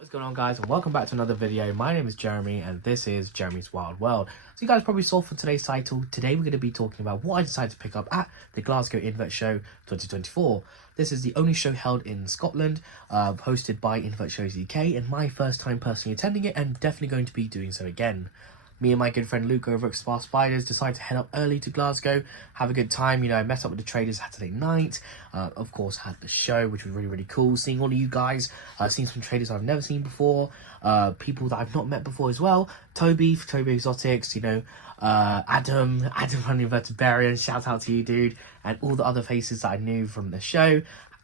What is going on, guys, and welcome back to another video. My name is Jeremy and this is Jeremy's Wild World. So you guys probably saw for today's title, today we're going to be talking about what I decided to pick up at the Glasgow Invert Show 2024. This is the only show held in Scotland, hosted by Invert Shows UK, and my first time personally attending it, and definitely going to be doing so again. Me and my good friend Luke over at Spa Spiders decided to head up early to Glasgow, have a good time. You know, I met up with the traders Saturday night. Of course, had the show, which was really, really cool. Seeing all of you guys, seeing some traders I've never seen before, people that I've not met before as well. Toby Exotics, you know, Adam from the Invertebrarian, shout out to you, dude, and all the other faces that I knew from the show.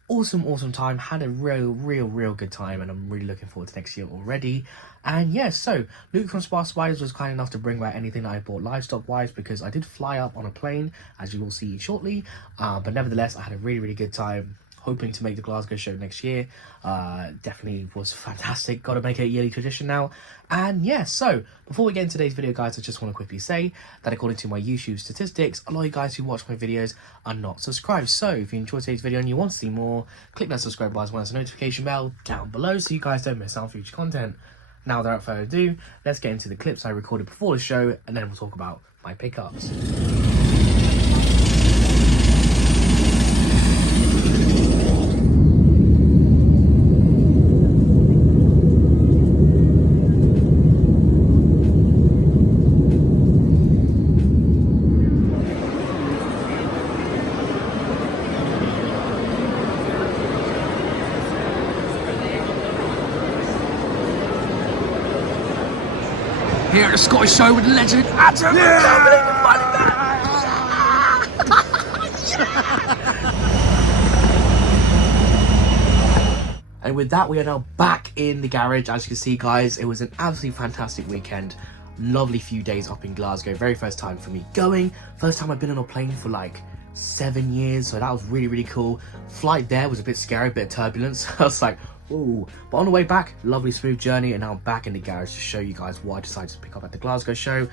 Awesome time. Had a real good time, and I'm really looking forward to next year already. And yes, so Luke from Spa Spiders was kind enough to bring back anything that I bought livestock wise, because I did fly up on a plane, as you will see shortly. But nevertheless, I had a really good time. Hoping to make the Glasgow show next year. Definitely was fantastic. Got to make it a yearly tradition now. And yeah, so before we get into today's video, guys, I just want to quickly say that according to my YouTube statistics, a lot of you guys who watch my videos are not subscribed. So if you enjoyed today's video and you want to see more, click that subscribe button as well as the notification bell down below so you guys don't miss out on future content. Now, without further ado, let's get into the clips I recorded before the show, and then we'll talk about my pickups. Here at the Scottish show with the legend Adam. Yeah! I can't believe that. And with that, we are now back in the garage. As you can see, guys, it was an absolutely fantastic weekend. Lovely few days up in Glasgow. Very first time for me going. First time I've been on a plane for like 7 years, so that was really cool. Flight there was a bit scary, a bit of turbulence. I was like, ooh. But on the way back, lovely smooth journey, and now I'm back in the garage to show you guys what I decided to pick up at the Glasgow show.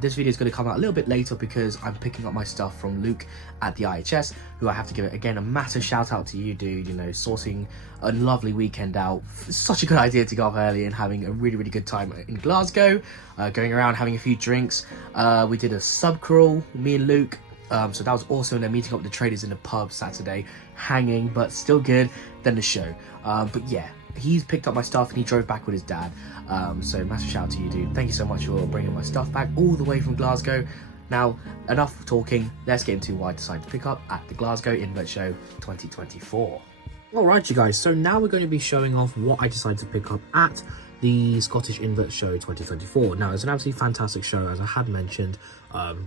This video is going to come out a little bit later because I'm picking up my stuff from Luke at the IHS, who I have to give it again a massive shout out to you, dude. You know, sourcing a lovely weekend out. It's such a good idea to go up early and having a really good time in Glasgow, going around having a few drinks. We did a sub crawl, me and Luke. So that was awesome, and then meeting up with the traders in the pub Saturday, hanging, but still good. Then the show. But yeah, he's picked up my stuff and he drove back with his dad. So massive shout out to you, dude. Thank you so much for bringing my stuff back all the way from Glasgow. Now, enough talking. Let's get into what I decided to pick up at the Glasgow Invert Show 2024. Alright, you guys, so now we're going to be showing off what I decided to pick up at the Scottish Invert Show 2024. Now, it's an absolutely fantastic show, as I had mentioned.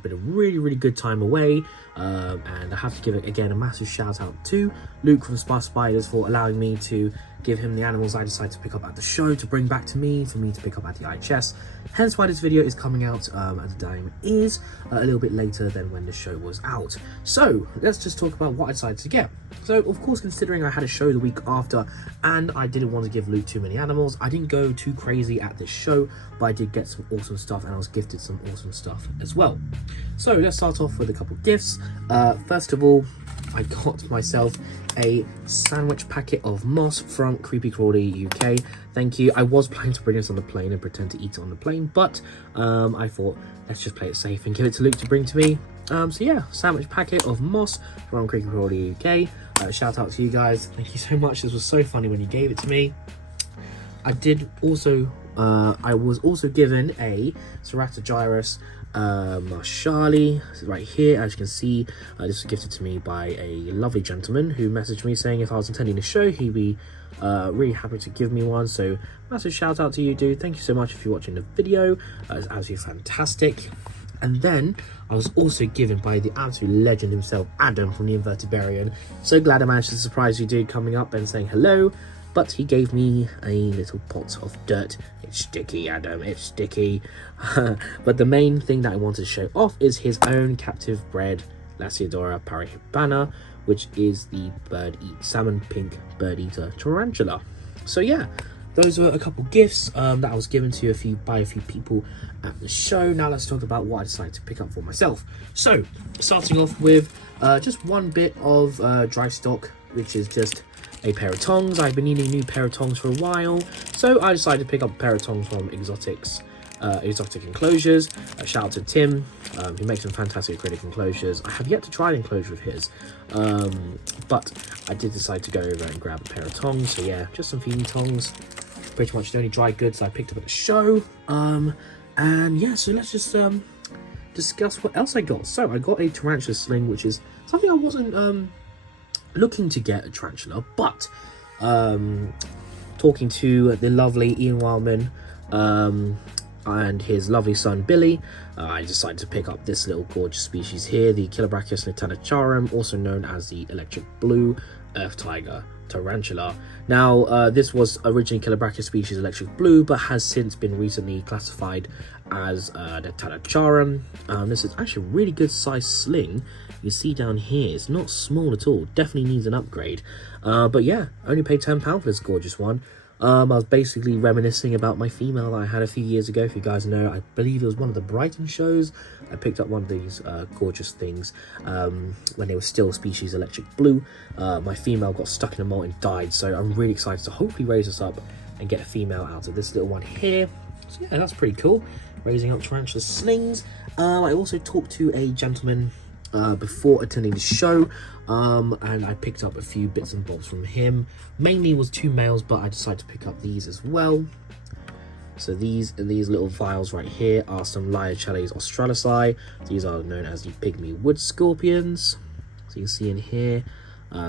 Been a really good time away, and I have to give it again a massive shout out to Luke from Spa Spiders for allowing me to give him the animals I decided to pick up at the show to bring back to me, for me to pick up at the IHS. Hence why this video is coming out at the time is a little bit later than when the show was out. So let's just talk about what I decided to get. So of course, considering I had a show the week after and I didn't want to give Luke too many animals, I didn't go too crazy at this show, but I did get some awesome stuff, and I was gifted some awesome stuff as well. So let's start off with a couple of gifts. First of all, I got myself a sandwich packet of moss from Creepy Crawly UK. Thank you. I was planning to bring this on the plane and pretend to eat it on the plane, but I thought let's just play it safe and give it to Luke to bring to me. So yeah, sandwich packet of moss from Creepy Crawly UK. Shout out to you guys. Thank you so much. This was so funny when you gave it to me. I did also I was also given a Ceratogyrus Marshali right here. As you can see, this was gifted to me by a lovely gentleman who messaged me saying if I was attending the show, he'd be really happy to give me one. So massive shout out to you, dude. Thank you so much if you're watching the video. It's absolutely fantastic. And then I was also given by the absolute legend himself, Adam from the Invertebrarian. So glad I managed to surprise you, dude, coming up and saying hello. But he gave me a little pot of dirt. It's sticky, Adam, it's sticky. But the main thing that I wanted to show off is his own captive bred Lasiodora parahibana, which is the salmon pink bird eater tarantula. So yeah, those were a couple gifts that I was given to by a few people at the show. Now let's talk about what I decided to pick up for myself. So starting off with just one bit of dry stock, which is just a pair of tongs. I've been needing a new pair of tongs for a while, so I decided to pick up a pair of tongs from Exotic Enclosures. Shout out to Tim, he makes some fantastic acrylic enclosures. I have yet to try an enclosure of his, but I did decide to go over and grab a pair of tongs. So yeah, just some feeding tongs, pretty much the only dry goods I picked up at the show. And yeah, so let's just discuss what else I got. So I got a tarantula sling, which is something I wasn't looking to get, a tarantula, but talking to the lovely Ian Wildman and his lovely son Billy, I decided to pick up this little gorgeous species here, the Chilobrachys natanacharum, also known as the electric blue earth tiger tarantula. Now this was originally Chilobrachys species electric blue, but has since been recently classified as natanacharum. This is actually a really good size sling. You see down here, it's not small at all, definitely needs an upgrade. But yeah, only paid £10 for this gorgeous one. I was basically reminiscing about my female that I had a few years ago. If you guys know, I believe it was one of the Brighton shows. I picked up one of these gorgeous things when they were still species electric blue. My female got stuck in a mold and died, so I'm really excited to hopefully raise this up and get a female out of this little one here. So yeah, that's pretty cool. Raising up tarantula slings. I also talked to a gentleman before attending the show, and I picked up a few bits and bobs from him. Mainly was 2 males, but I decided to pick up these as well. So these little vials right here are some Liocelles australici. These are known as the pygmy wood scorpions, so you can see in here.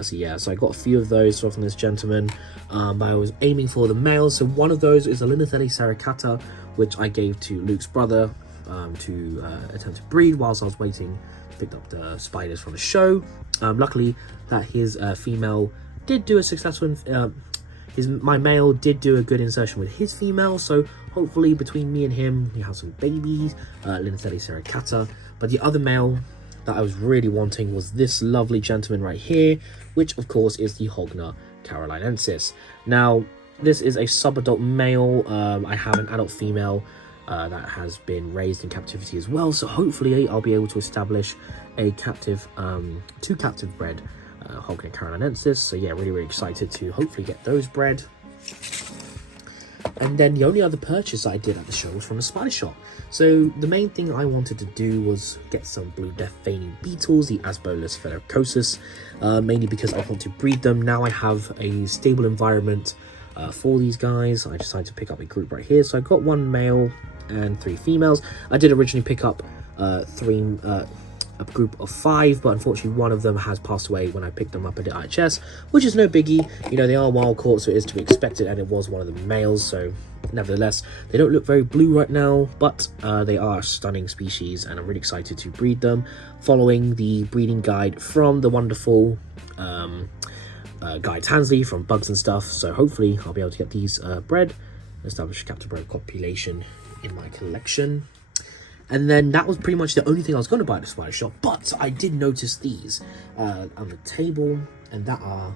So yeah, so I got a few of those from this gentleman. I was aiming for the males, so one of those is a Linnathelle sericata, which I gave to Luke's brother to attempt to breed whilst I was waiting. Picked up the spiders from the show. Luckily that his female did do a successful my male did do a good insertion with his female, so hopefully between me and him we have some babies, Linnathelle sericata. But the other male that I was really wanting was this lovely gentleman right here, which of course is the Hogna carolinensis. Now this is a subadult male. I have an adult female that has been raised in captivity as well, so hopefully I'll be able to establish a captive, 2 captive bred Hogna carolinensis. So yeah, really excited to hopefully get those bred. And then the only other purchase I did at the show was from the spider shop. So the main thing I wanted to do was get some blue death feigning beetles, the Asbolus phyllocosis, mainly because I want to breed them. Now I have a stable environment for these guys. I decided to pick up a group right here. So I got 1 male and 3 females. I did originally pick up a group of 5, but unfortunately one of them has passed away when I picked them up at the IHS, which is no biggie. You know, they are wild caught, so it is to be expected, and it was one of the males. So nevertheless, they don't look very blue right now, but they are a stunning species, and I'm really excited to breed them following the breeding guide from the wonderful Guy Tansley from Bugs and Stuff. So hopefully I'll be able to get these bred, establish a captive bred population in my collection. And then that was pretty much the only thing I was going to buy at the spider shop, but I did notice these on the table, and that are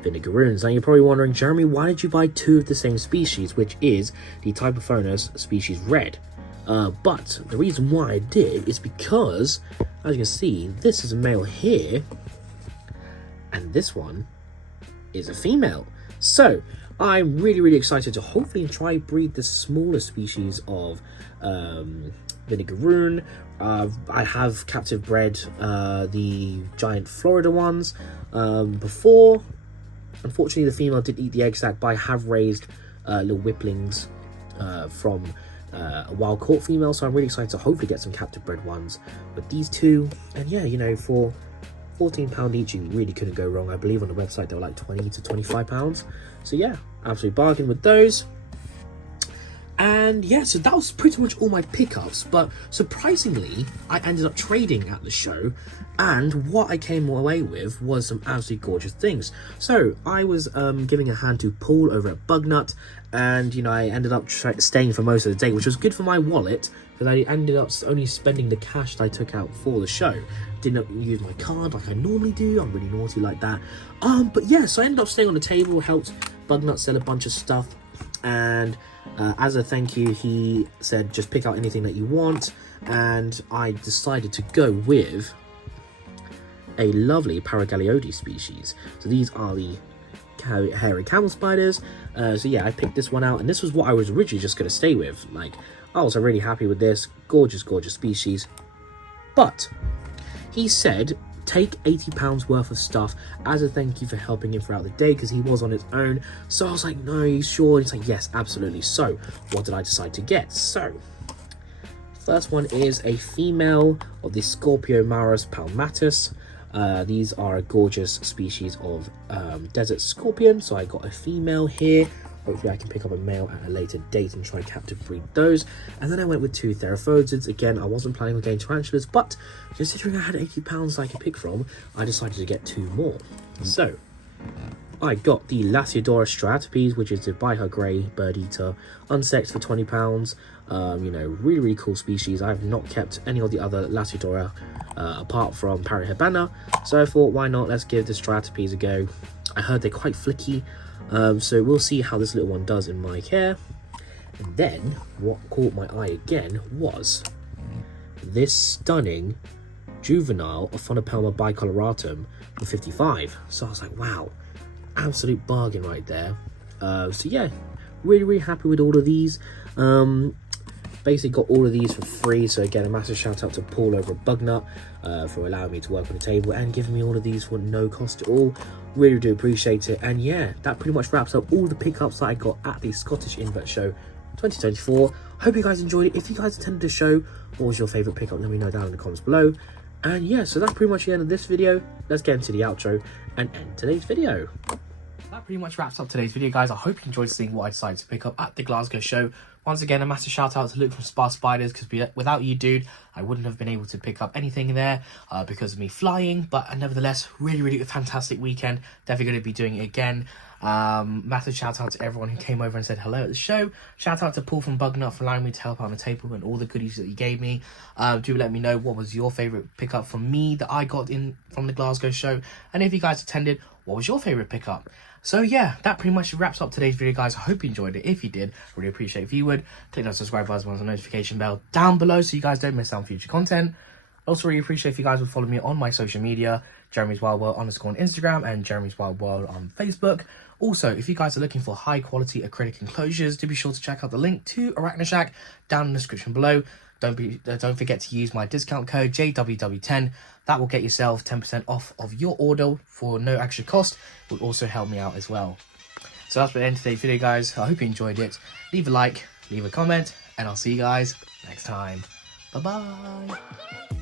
vinegaroons. Now you're probably wondering, Jeremy, why did you buy 2 of the same species, which is the Typophonus species red? But the reason why I did is because, as you can see, this is a male here, and this one is a female. So I'm really excited to hopefully try breed the smaller species of vinegaroon. I have captive bred the giant Florida ones before. Unfortunately the female did eat the egg sac, but I have raised little whipplings from a wild caught female, so I'm really excited to hopefully get some captive bred ones with these 2. And yeah, you know, for £14 each, you really couldn't go wrong. I believe on the website they were like £20 to £25. So yeah, absolute bargain with those. And yeah, so that was pretty much all my pickups, but surprisingly I ended up trading at the show, and what I came away with was some absolutely gorgeous things. So I was giving a hand to Paul over at Bugnut, and you know, I ended up staying for most of the day, which was good for my wallet, because I ended up only spending the cash that I took out for the show. Didn't use my card like I normally do. I'm really naughty like that. But yeah, so I ended up staying on the table, helped Bugnut sell a bunch of stuff, and as a thank you, he said just pick out anything that you want, and I decided to go with a lovely Paragaleodes species. So these are the hairy camel spiders. So yeah, I picked this one out, and this was what I was originally just going to stay with. Like, I was really happy with this. Gorgeous, gorgeous species. But he said, take £80 worth of stuff as a thank you for helping him throughout the day, because he was on his own. So I was like, no, are you sure? And he's like, yes, absolutely. So what did I decide to get? So first one is a female of the Scorpiomaurus palmatus. These are a gorgeous species of desert scorpion. So I got a female here. Hopefully I can pick up a male at a later date and try and captive breed those. And then I went with 2 Theraphodids. Again, I wasn't planning on getting tarantulas, but considering I had £80 I could pick from, I decided to get 2 more. So I got the Lasiodora stratopes, which is the Baiha Grey bird eater, unsexed for £20. You know, really, really cool species. I have not kept any of the other Lasiodora apart from Parahebana. So I thought, why not? Let's give the stratopes a go. I heard they're quite flicky. So we'll see how this little one does in my care. And then what caught my eye again was this stunning juvenile of Phonopelma bicoloratum for 55. So I was like, wow, absolute bargain right there. So yeah, really, really happy with all of these. Basically got all of these for free. So again, a massive shout out to Paul over at Bugnut for allowing me to work on the table and giving me all of these for no cost at all. Really do appreciate it. And yeah, that pretty much wraps up all the pickups that I got at the Scottish Invert Show 2024. Hope you guys enjoyed it. If you guys attended the show, what was your favourite pickup? Let me know down in the comments below. And yeah, so that's pretty much the end of this video. Let's get into the outro and end today's video. That pretty much wraps up today's video, guys. I hope you enjoyed seeing what I decided to pick up at the Glasgow show. Once again, a massive shout out to Luke from Spa Spiders, because without you, dude, I wouldn't have been able to pick up anything there because of me flying. But nevertheless, really, really fantastic weekend. Definitely going to be doing it again. Massive shout out to everyone who came over and said hello at the show. Shout out to Paul from Bugnut for allowing me to help out on the table and all the goodies that he gave me. Do let me know what was your favorite pickup from me that I got in from the Glasgow show, and if you guys attended, what was your favorite pickup? So yeah, that pretty much wraps up today's video, guys. I hope you enjoyed it. If you did, really appreciate if you would click that subscribe button and the notification bell down below so you guys don't miss out on future content. Also really appreciate if you guys would follow me on my social media, Jeremy's Wild World _ on Instagram and Jeremy's Wild World on Facebook. Also, if you guys are looking for high quality acrylic enclosures, do be sure to check out the link to Arachnoshack down in the description below. Don't forget to use my discount code JWW10. That will get yourself 10% off of your order for no extra cost. It will also help me out as well. So that's the end of today's video, guys. I hope you enjoyed it. Leave a like, leave a comment, and I'll see you guys next time. Bye bye.